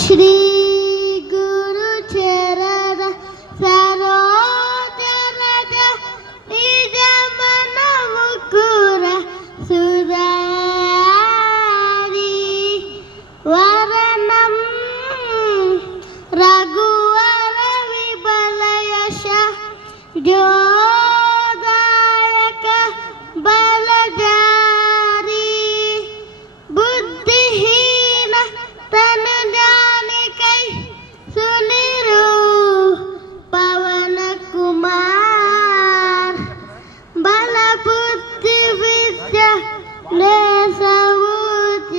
श्री गुरु चरण सरोज निज मन मुकुर सुरारी वरणं रघुवर विबल यश जोदायक बलजारी बुद्धिहीन तनु जानिकै सुनिरु पवन कुमार बल बुद्धि विद्या लेसवूज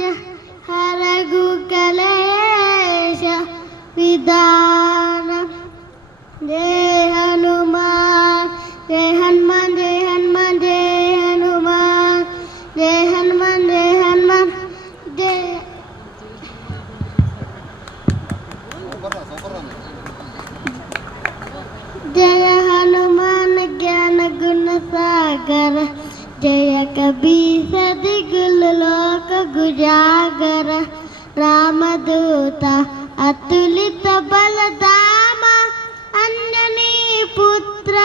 हरगु कलेश विदान जय हनुमान जय हनुमान जय हनुमान जय हनुमान जय हनुमान जय हनुमान जय जय हनुमान ज्ञान गुण सागर जय कबीर दिगुल लोक गुजागर रामदूता अतुलित बलधामा अंजनी पुत्र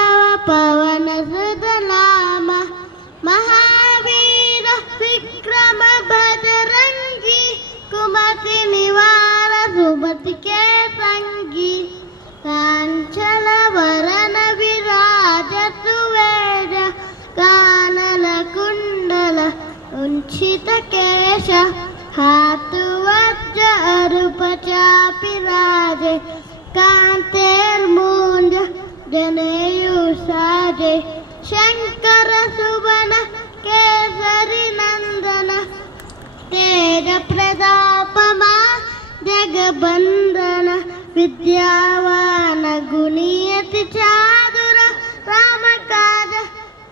पवन सुत नामा महावीर विक्रम बजरंगी कुमति निवार सुमति के संगी कांचन वरन विराज सुवेद कानन कुंडल कुंचित केश हाथ वज्र अरूप चापि राजे कांतेर्मूंज जनेयु साजे शंकर सुवन केसरी नंदन तेज प्रतापमा जगबंदन विद्यावान गुणियति चादुर राम काज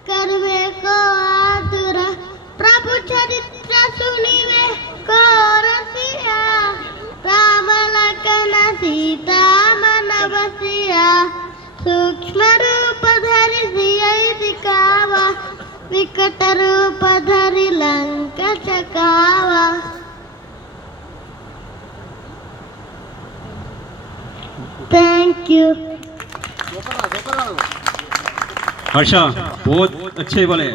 करवे को आतुर प्रभु चरित्र सुनिवे को रसिया राम लखन सीता मन बसिया सूक्ष्म रूप धरि सियहि दिखावा विकट रूप धरि लंक चकावा। Thank you. हर्षा बहुत अच्छे बोले।